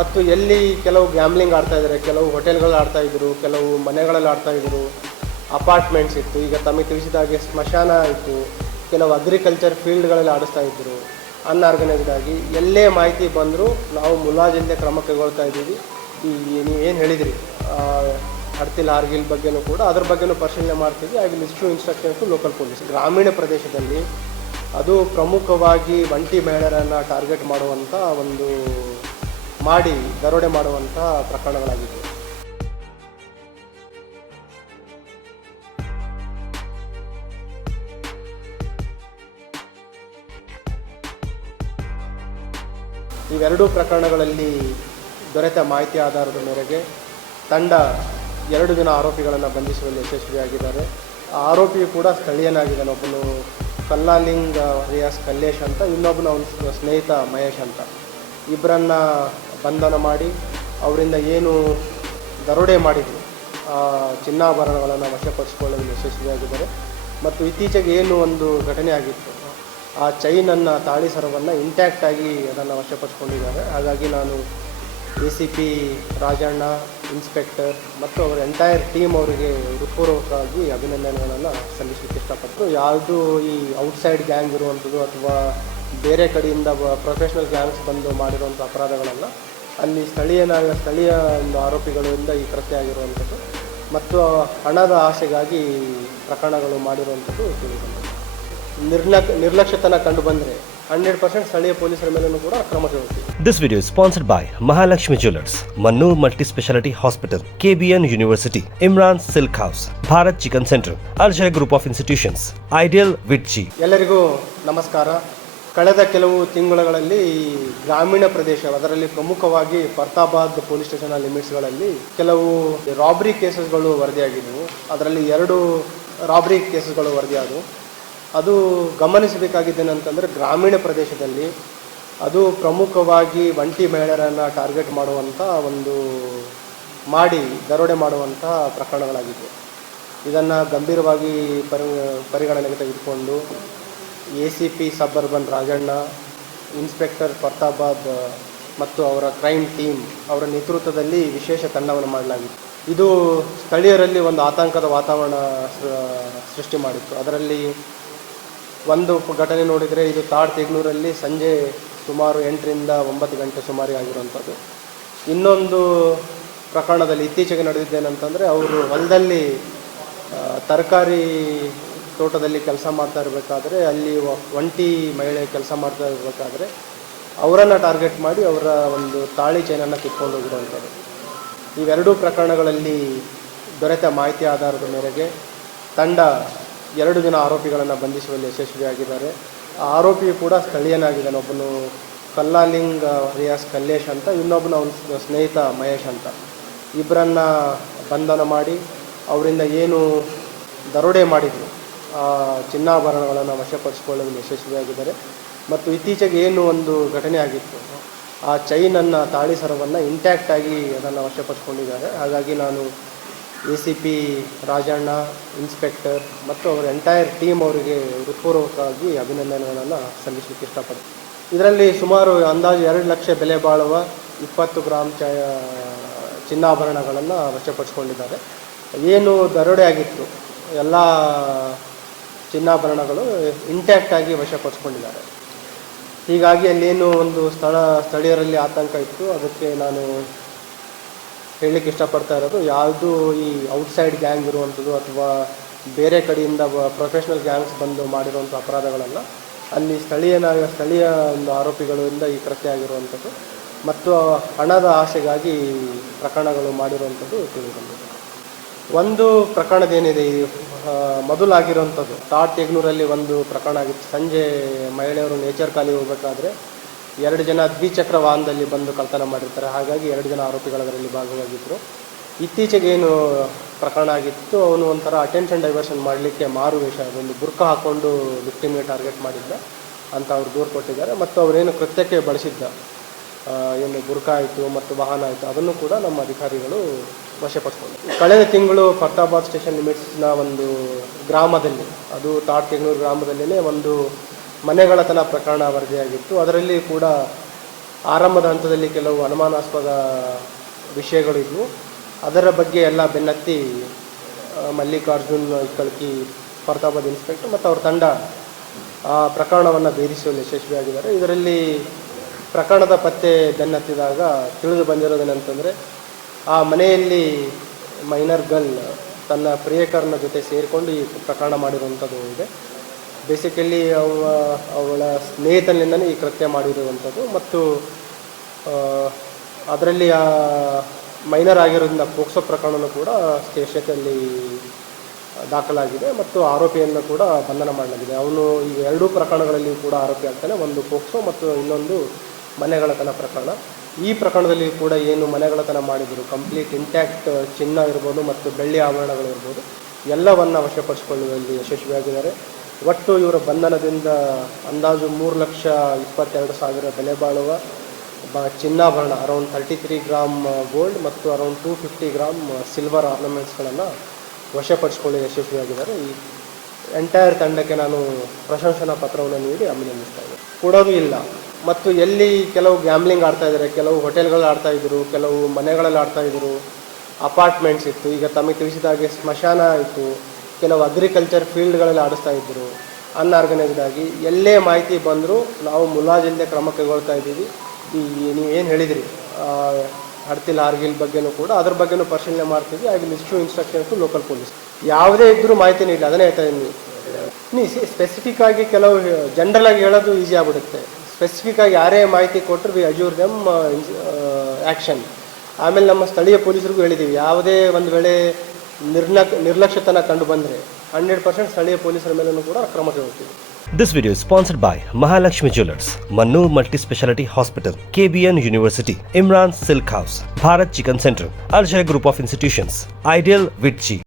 ಮತ್ತು ಎಲ್ಲಿ ಕೆಲವು ಗ್ಯಾಮ್ಲಿಂಗ್ ಆಡ್ತಾ ಇದ್ದಾರೆ, ಕೆಲವು ಹೋಟೆಲ್ಗಳು ಆಡ್ತಾ ಇದ್ರು, ಕೆಲವು ಮನೆಗಳಲ್ಲಿ ಆಡ್ತಾ ಇದ್ರು, ಅಪಾರ್ಟ್ಮೆಂಟ್ಸ್ ಇತ್ತು. ಈಗ ತಮಗೆ ತಿಳಿಸಿದ ಹಾಗೆ ಸ್ಮಶಾನ ಇತ್ತು, ಕೆಲವು ಅಗ್ರಿಕಲ್ಚರ್ ಫೀಲ್ಡ್ಗಳಲ್ಲಿ ಆಡಿಸ್ತಾ ಇದ್ದರು ಅನ್ಆರ್ಗನೈಸ್ಡ್ ಆಗಿ. ಎಲ್ಲೇ ಮಾಹಿತಿ ಬಂದರೂ ನಾವು ಮುಲಾಜಿಲ್ಲದೆ ಕ್ರಮ ಕೈಗೊಳ್ತಾ ಇದ್ದೀವಿ. ಈ ನೀವೇನು ಹೇಳಿದಿರಿ ಹಡ್ತಿಲ್ ಹಾರ್ಗಿಲ್ ಬಗ್ಗೆನೂ ಕೂಡ ಅದ್ರ ಬಗ್ಗೆನೂ ಪರಿಶೀಲನೆ ಮಾಡ್ತೀವಿ. I will issue instruction to local police. ಗ್ರಾಮೀಣ ಪ್ರದೇಶದಲ್ಲಿ ಅದು ಪ್ರಮುಖವಾಗಿ ಒಂಟಿ ಮಹಿಳೆಯರನ್ನು ಟಾರ್ಗೆಟ್ ಮಾಡುವಂಥ ಒಂದು ಮಾಡಿ ದರೋಡೆ ಮಾಡುವಂಥ ಪ್ರಕರಣಗಳಾಗಿವೆ. ಇವೆರಡೂ ಪ್ರಕರಣಗಳಲ್ಲಿ ದೊರೆತ ಮಾಹಿತಿ ಆಧಾರದ ಮೇರೆಗೆ ತಂಡ 2 ಜನ ಆರೋಪಿಗಳನ್ನು ಬಂಧಿಸುವಲ್ಲಿ ಯಶಸ್ವಿಯಾಗಿದ್ದಾರೆ. ಆ ಆರೋಪಿಯು ಕೂಡ ಸ್ಥಳೀಯನಾಗಿದ್ದಾನೆ. ಒಬ್ಬನು ಕಲ್ಲಾಲಿಂಗ್ ರಿಯಾಸ್ ಕಲ್ಲೇಶ್ ಅಂತ, ಇನ್ನೊಬ್ಬನ ಅವನ ಸ್ನೇಹಿತ ಮಹೇಶ್ ಅಂತ. ಇಬ್ಬರನ್ನ ಬಂಧನ ಮಾಡಿ ಅವರಿಂದ ಏನು ದರೋಡೆ ಮಾಡಿದ್ರು ಆ ಚಿನ್ನಾಭರಣಗಳನ್ನು ವಶಪಡಿಸಿಕೊಳ್ಳಲು ಯಶಸ್ವಿಯಾಗಿದ್ದಾರೆ. ಮತ್ತು ಇತ್ತೀಚೆಗೆ ಏನು ಒಂದು ಘಟನೆ ಆಗಿತ್ತು, ಆ ಚೈನನ್ನು ತಾಳಿ ಸರವನ್ನು ಇಂಟ್ಯಾಕ್ಟಾಗಿ ಅದನ್ನು ವಶಪಡಿಸ್ಕೊಂಡಿದ್ದಾರೆ. ಹಾಗಾಗಿ ನಾನು ACP ರಾಜಣ್ಣ, ಇನ್ಸ್ಪೆಕ್ಟರ್ ಮತ್ತು ಅವರ ಎಂಟೈರ್ ಟೀಮ್ ಅವರಿಗೆ ಹೃತ್ಪೂರ್ವಕವಾಗಿ ಅಭಿನಂದನೆಗಳನ್ನು ಸಲ್ಲಿಸಲಿಕ್ಕೆ ಇಷ್ಟಪಟ್ಟು, ಯಾವುದು ಈ ಔಟ್ಸೈಡ್ ಗ್ಯಾಂಗ್ ಇರುವಂಥದ್ದು ಅಥವಾ ಬೇರೆ ಕಡೆಯಿಂದ ಪ್ರೊಫೆಷ್ನಲ್ ಗ್ಯಾಂಗ್ಸ್ ಬಂದು ಮಾಡಿರುವಂಥ ಅಪರಾಧಗಳಲ್ಲ, ಅಲ್ಲಿ ಸ್ಥಳೀಯ ಒಂದು ಆರೋಪಿಗಳಿಂದ ಈ ಕೃತ್ಯ ಆಗಿರುವಂಥದ್ದು ಮತ್ತು ಹಣದ ಆಸೆಗಾಗಿ ಪ್ರಕರಣಗಳು ಮಾಡಿರುವಂಥದ್ದು ತಿಳಿದುಬಂದಿದೆ. ನಿರ್ಲಕ್ಷ್ಯತನ ಕಂಡು ಬಂದರೆ 100% ಸ್ಥಳೀಯ ಪೊಲೀಸರ ಮೇಲೂ ಕೂಡ ಕ್ರಮ ಜರುಗುತ್ತದೆ. This video is sponsored by Mahalakshmi Jewelers, Mannur Multi-Speciality Hospital, KBN University, Imran Silk House, Bharat Chicken Center, Al-Jay Group of Institutions, Ideal Vitchi. ಎಲ್ಲರಿಗೂ ನಮಸ್ಕಾರ. ಕಳೆದ ಕೆಲವು ತಿಂಗಳುಗಳಲ್ಲಿ ಗ್ರಾಮೀಣ ಪ್ರದೇಶ, ಅದರಲ್ಲಿ ಪ್ರಮುಖವಾಗಿ ಫರ್ತಾಬಾದ್ ಪೊಲೀಸ್ ಸ್ಟೇಷನ್ ಲಿಮಿಟ್ಸ್ಗಳಲ್ಲಿ ಕೆಲವು ರಾಬ್ರಿ ಕೇಸಸ್ಗಳು ವರದಿಯಾಗಿದ್ದವು. ಅದರಲ್ಲಿ 2 ರಾಬ್ರಿ ಕೇಸಸ್ಗಳು ವರದಿಯಾದವು. ಅದು ಗಮನಿಸಬೇಕಾಗಿದ್ದೇನೆಂತಂದರೆ, ಗ್ರಾಮೀಣ ಪ್ರದೇಶದಲ್ಲಿ ಅದು ಪ್ರಮುಖವಾಗಿ ಒಂಟಿ ಮಹಿಳೆಯರನ್ನು ಟಾರ್ಗೆಟ್ ಮಾಡುವಂಥ ಒಂದು ಮಾಡಿ ದರೋಡೆ ಮಾಡುವಂಥ ಪ್ರಕರಣಗಳಾಗಿವೆ. ಇದನ್ನು ಗಂಭೀರವಾಗಿ ಪರಿಗಣನೆಗೆ ತೆಗೆದುಕೊಂಡು ACP ಸಬ್ ಅರ್ಬನ್ ರಾಜಣ್ಣ, ಇನ್ಸ್ಪೆಕ್ಟರ್ ಫರ್ತಾಬಾದ್ ಮತ್ತು ಅವರ ಕ್ರೈಮ್ ಟೀಮ್ ಅವರ ನೇತೃತ್ವದಲ್ಲಿ ವಿಶೇಷ ತಂಡವನ್ನು ಮಾಡಲಾಗಿತ್ತು. ಇದು ಸ್ಥಳೀಯರಲ್ಲಿ ಒಂದು ಆತಂಕದ ವಾತಾವರಣ ಸೃಷ್ಟಿ ಮಾಡಿತ್ತು. ಅದರಲ್ಲಿ ಒಂದು ಘಟನೆ ನೋಡಿದರೆ, ಇದು ತಾಡ್ತೆಗ್ನೂರಲ್ಲಿ ಸಂಜೆ ಸುಮಾರು 8 ರಿಂದ 9 ಗಂಟೆ ಸುಮಾರು ಆಗಿರುವಂಥದ್ದು. ಇನ್ನೊಂದು ಪ್ರಕರಣದಲ್ಲಿ ಇತ್ತೀಚೆಗೆ ನಡೆದಿದ್ದೇನೆಂತಂದರೆ, ಅವರು ಹೊಲದಲ್ಲಿ ತರಕಾರಿ ತೋಟದಲ್ಲಿ ಕೆಲಸ ಮಾಡ್ತಾ ಇರಬೇಕಾದ್ರೆ, ಅಲ್ಲಿ ಒಂಟಿ ಮಹಿಳೆ ಕೆಲಸ ಮಾಡ್ತಾ ಇರಬೇಕಾದ್ರೆ ಅವರನ್ನು ಟಾರ್ಗೆಟ್ ಮಾಡಿ ಅವರ ಒಂದು ತಾಳಿ ಚೈನನ್ನು ಕಿತ್ಕೊಂಡು ಹೋಗಿರುವಂಥದ್ದು. ಇವೆರಡೂ ಪ್ರಕರಣಗಳಲ್ಲಿ ದೊರೆತ ಮಾಹಿತಿ ಆಧಾರದ ಮೇರೆಗೆ ತಂಡ 2 ಜನ ಆರೋಪಿಗಳನ್ನು ಬಂಧಿಸುವಲ್ಲಿ ಯಶಸ್ವಿಯಾಗಿದ್ದಾರೆ. ಆ ಆರೋಪಿಯು ಕೂಡ ಸ್ಥಳೀಯನಾಗಿದ್ದಾನೆ. ಒಬ್ಬನು ಕಲ್ಲಾಲಿಂಗ್ ರಿಯಾಸ್ ಕಲ್ಲೇಶ್ ಅಂತ, ಇನ್ನೊಬ್ಬನ ಅವನ ಸ್ನೇಹಿತ ಮಹೇಶ್ ಅಂತ. ಇಬ್ಬರನ್ನ ಬಂಧನ ಮಾಡಿ ಅವರಿಂದ ಏನು ದರೋಡೆ ಮಾಡಿದ್ರು ಆ ಚಿನ್ನಾಭರಣಗಳನ್ನು ವಶಪಡಿಸಿಕೊಳ್ಳಲು ಯಶಸ್ವಿಯಾಗಿದ್ದಾರೆ. ಮತ್ತು ಇತ್ತೀಚೆಗೆ ಏನು ಒಂದು ಘಟನೆ ಆಗಿತ್ತು, ಆ ಚೈನನ್ನು ತಾಳಿ ಸರವನ್ನು ಇಂಟ್ಯಾಕ್ಟಾಗಿ ಅದನ್ನು ವಶಪಡಿಸ್ಕೊಂಡಿದ್ದಾರೆ. ಹಾಗಾಗಿ ನಾನು ACP ರಾಜಣ್ಣ, ಇನ್ಸ್ಪೆಕ್ಟರ್ ಮತ್ತು ಅವರ ಎಂಟೈರ್ ಟೀಮ್ ಅವರಿಗೆ ಹೃತ್ಪೂರ್ವಕವಾಗಿ ಅಭಿನಂದನೆಗಳನ್ನು ಸಲ್ಲಿಸಲಿಕ್ಕೆ ಇಷ್ಟಪಡ್ತೀನಿ. ಇದರಲ್ಲಿ ಸುಮಾರು ಅಂದಾಜು 2 ಲಕ್ಷ ಬೆಲೆ ಬಾಳುವ 20 ಗ್ರಾಮ್ ಚಿನ್ನಾಭರಣಗಳನ್ನು ವಶಪಡಿಸ್ಕೊಂಡಿದ್ದಾರೆ. ಏನು ದರೋಡೆ ಆಗಿತ್ತು ಎಲ್ಲ ಚಿನ್ನಾಭರಣಗಳು ಇಂಟ್ಯಾಕ್ಟಾಗಿ ವಶಪಡಿಸ್ಕೊಂಡಿದ್ದಾರೆ. ಹೀಗಾಗಿ ಅಲ್ಲೇನು ಒಂದು ಸ್ಥಳೀಯರಲ್ಲಿ ಆತಂಕ ಇತ್ತು. ಅದಕ್ಕೆ ನಾನು ಹೇಳಲಿಕ್ಕೆ ಇಷ್ಟಪಡ್ತಾ ಇರೋದು, ಯಾವುದು ಈ ಔಟ್ಸೈಡ್ ಗ್ಯಾಂಗ್ ಇರುವಂಥದ್ದು ಅಥವಾ ಬೇರೆ ಕಡೆಯಿಂದ ಪ್ರೊಫೆಷ್ನಲ್ ಗ್ಯಾಂಗ್ಸ್ ಬಂದು ಮಾಡಿರುವಂಥ ಅಪರಾಧಗಳಲ್ಲ, ಅಲ್ಲಿ ಸ್ಥಳೀಯ ಒಂದು ಆರೋಪಿಗಳಿಂದ ಈ ಕೃತ್ಯ ಆಗಿರುವಂಥದ್ದು ಮತ್ತು ಹಣದ ಆಸೆಗಾಗಿ ಪ್ರಕರಣಗಳು ಮಾಡಿರುವಂಥದ್ದು ತಿಳಿದುಬಂದಿದೆ. ಒಂದು ಪ್ರಕರಣದೇನಿದೆ, ಮೊದಲಾಗಿರುವಂಥದ್ದು ತಾಡ್ತೆಗ್ನೂರಲ್ಲಿ ಒಂದು ಪ್ರಕರಣ ಆಗಿತ್ತು. ಸಂಜೆ ಮಹಿಳೆಯರು ನೇಚರ್ ಖಾಲಿ ಹೋಗಬೇಕಾದ್ರೆ 2 ಜನ ದ್ವಿಚಕ್ರ ವಾಹನದಲ್ಲಿ ಬಂದು ಕಳ್ತನ ಮಾಡಿರ್ತಾರೆ. ಹಾಗಾಗಿ 2 ಜನ ಆರೋಪಿಗಳು ಅದರಲ್ಲಿ ಭಾಗವಾಗಿದ್ದರು. ಇತ್ತೀಚೆಗೆ ಏನು ಪ್ರಕರಣ ಆಗಿತ್ತು, ಅವನು ಒಂಥರ ಅಟೆನ್ಷನ್ ಡೈವರ್ಷನ್ ಮಾಡಲಿಕ್ಕೆ ಮಾರುವೇಷ, ಒಂದು ಬುರ್ಕ ಹಾಕ್ಕೊಂಡು ವಿಕ್ಟಿಮ್ಗೆ ಟಾರ್ಗೆಟ್ ಮಾಡಿದ್ದ ಅಂತ ಅವ್ರು ದೂರು ಕೊಟ್ಟಿದ್ದಾರೆ. ಮತ್ತು ಅವರೇನು ಕೃತ್ಯಕ್ಕೆ ಬಳಸಿದ್ದ ಏನು ಬುರ್ಕ ಆಯಿತು ಮತ್ತು ವಾಹನ ಆಯಿತು, ಅದನ್ನು ಕೂಡ ನಮ್ಮ ಅಧಿಕಾರಿಗಳು ವಶಪಡಿಸ್ಕೊಂಡ್ರು. ಕಳೆದ ತಿಂಗಳು ಫರ್ತಾಬಾದ್ ಸ್ಟೇಷನ್ ಲಿಮಿಟ್ಸ್ನ ಒಂದು ಗ್ರಾಮದಲ್ಲಿ, ಅದು ತಾಡ್ತೆಗ್ನೂರು ಗ್ರಾಮದಲ್ಲೇ ಒಂದು ಮನೆಗಳತನ ಪ್ರಕರಣ ವರದಿಯಾಗಿತ್ತು. ಅದರಲ್ಲಿ ಕೂಡ ಆರಂಭದ ಹಂತದಲ್ಲಿ ಕೆಲವು ಅನುಮಾನಾಸ್ಪದ ವಿಷಯಗಳಿದ್ವು. ಅದರ ಬಗ್ಗೆ ಎಲ್ಲ ಬೆನ್ನತ್ತಿ ಮಲ್ಲಿಕಾರ್ಜುನ್ ಇಕ್ಕಳ್ಕಿ, ಫರ್ತಾಬಾದ್ ಇನ್ಸ್ಪೆಕ್ಟರ್ ಮತ್ತು ಅವ್ರ ತಂಡ ಆ ಪ್ರಕರಣವನ್ನು ಭೇದಿಸುವಲ್ಲಿ ಯಶಸ್ವಿಯಾಗಿದ್ದಾರೆ. ಇದರಲ್ಲಿ ಪ್ರಕರಣದ ಪತ್ತೆ ಬೆನ್ನತ್ತಿದಾಗ ತಿಳಿದು ಬಂದಿರೋದೇನೆಂತಂದರೆ, ಆ ಮನೆಯಲ್ಲಿ ಮೈನರ್ ಗರ್ಲ್ ತನ್ನ ಪ್ರಿಯಕರನ ಜೊತೆ ಸೇರಿಕೊಂಡು ಈ ಪ್ರಕರಣ ಮಾಡಿರುವಂಥದ್ದು ಇದೆ. ಬೇಸಿಕಲಿ ಅವಳ ಸ್ನೇಹಿತನಿಂದಲೇ ಈ ಕೃತ್ಯ ಮಾಡಿರುವಂಥದ್ದು ಮತ್ತು ಅದರಲ್ಲಿ ಆ ಮೈನರ್ ಆಗಿರೋದ್ರಿಂದ ಪೋಕ್ಸೋ ಪ್ರಕರಣನೂ ಕೂಡ ಸ್ಟೇಷನಲ್ಲಿ ದಾಖಲಾಗಿದೆ ಮತ್ತು ಆರೋಪಿಯನ್ನು ಕೂಡ ಬಂಧನ ಮಾಡಲಾಗಿದೆ. ಅವನು ಈಗ ಎರಡೂ ಪ್ರಕರಣಗಳಲ್ಲಿ ಕೂಡ ಆರೋಪಿ ಆಗ್ತಾನೆ, ಒಂದು ಪೋಕ್ಸೋ ಮತ್ತು ಇನ್ನೊಂದು ಮನೆಗಳತನ ಪ್ರಕರಣ. ಈ ಪ್ರಕರಣದಲ್ಲಿ ಕೂಡ ಏನು ಮನೆಗಳತನ ಮಾಡಿದರು, ಕಂಪ್ಲೀಟ್ ಇಂಟ್ಯಾಕ್ಟ್ ಚಿನ್ನ ಇರ್ಬೋದು ಮತ್ತು ಬೆಳ್ಳಿ ಆಭರಣಗಳಿರ್ಬೋದು, ಎಲ್ಲವನ್ನು ವಶಪಡಿಸಿಕೊಳ್ಳುವಲ್ಲಿ ಯಶಸ್ವಿಯಾಗಿದ್ದಾರೆ. ಒಟ್ಟು ಇವರ ಬಂಧನದಿಂದ ಅಂದಾಜು 3,22,000 ಬೆಲೆ ಬಾಳುವ ಚಿನ್ನಾಭರಣ, ಅರೌಂಡ್ 33 ಗ್ರಾಮ್ ಗೋಲ್ಡ್ ಮತ್ತು ಅರೌಂಡ್ 250 ಗ್ರಾಮ್ ಸಿಲ್ವರ್ ಆರ್ನಮೆಂಟ್ಸ್ಗಳನ್ನು ವಶಪಡಿಸಿಕೊಳ್ಳಲು ಯಶಸ್ವಿಯಾಗಿದ್ದಾರೆ. ಈ ಎಂಟೈರ್ ತಂಡಕ್ಕೆ ನಾನು ಪ್ರಶಂಸನಾ ಪತ್ರವನ್ನು ನೀಡಿ ಅಭಿನಂದಿಸ್ತಾ ಇದ್ದೇನೆ. ಕೊಡೋದು ಇಲ್ಲ ಮತ್ತು ಎಲ್ಲಿ ಕೆಲವು ಗ್ಯಾಮ್ಲಿಂಗ್ ಆಡ್ತಾ ಇದ್ದಾರೆ, ಕೆಲವು ಹೋಟೆಲ್ಗಳಲ್ಲಿ ಆಡ್ತಾ ಇದ್ರು, ಕೆಲವು ಮನೆಗಳಲ್ಲಿ ಆಡ್ತಾ ಇದ್ರು, ಅಪಾರ್ಟ್ಮೆಂಟ್ಸ್ ಇತ್ತು, ಈಗ ತಮಗೆ ತಿಳಿಸಿದ ಹಾಗೆ ಸ್ಮಶಾನ ಇತ್ತು, ಕೆಲವು ಅಗ್ರಿಕಲ್ಚರ್ ಫೀಲ್ಡ್ಗಳಲ್ಲಿ ಆಡಿಸ್ತಾ ಇದ್ದರು ಅನ್ಆರ್ಗನೈಸ್ಡ್ ಆಗಿ. ಎಲ್ಲೇ ಮಾಹಿತಿ ಬಂದರೂ ನಾವು ಮುಲಾಜಿಲ್ಲದೆ ಕ್ರಮ ಕೈಗೊಳ್ತಾ ಇದ್ದೀವಿ. ಈ ನೀವೇನು ಹೇಳಿದಿರಿ ಹಡ್ತಿಲ್ ಹಾರ್ಗಿಲ್ ಬಗ್ಗೆನೂ ಕೂಡ ಅದ್ರ ಬಗ್ಗೆನೂ ಪರಿಶೀಲನೆ ಮಾಡ್ತೀವಿ. I will issue instructions to local police. ಯಾವುದೇ ಇದ್ದರೂ ಮಾಹಿತಿ ನೀಡಲಿ, ಅದನ್ನೇ ಹೇಳ್ತಾ ಇದ್ದೀನಿ. ಸ್ಪೆಸಿಫಿಕ್ ಆಗಿ ಕೆಲವು ಜನರಲ್ ಆಗಿ ಹೇಳೋದು ಈಸಿ ಆಗ್ಬಿಡುತ್ತೆ. ಸ್ಪೆಸಿಫಿಕ್ ಆಗಿ ಯಾರೇ ಮಾಹಿತಿ ಕೊಟ್ಟರು ವಿ ಅಜ್ಯೂರ್ ದೆಮ್ ಆ್ಯಕ್ಷನ್. ಆಮೇಲೆ ನಮ್ಮ ಸ್ಥಳೀಯ ಪೊಲೀಸರಿಗೂ ಹೇಳಿದ್ದೀವಿ, ಯಾವುದೇ ಒಂದು ವೇಳೆ ನಿರ್ಲಕ್ಷ್ಯತನ ಕಂಡು ಬಂದರೆ 100% ಸ್ಥಳೀಯ ಪೊಲೀಸರ ಮೇಲೂ ಕೂಡ ಕ್ರಮ ತಗೊಳ್ತೀವಿ. This video is sponsored by Mahalakshmi Jewelers, Mannur Multi-Speciality Hospital, KBN University, Imran Silk House, Bharat Chicken Center, Al Shaykh Group of Institutions, Ideal Vitchi.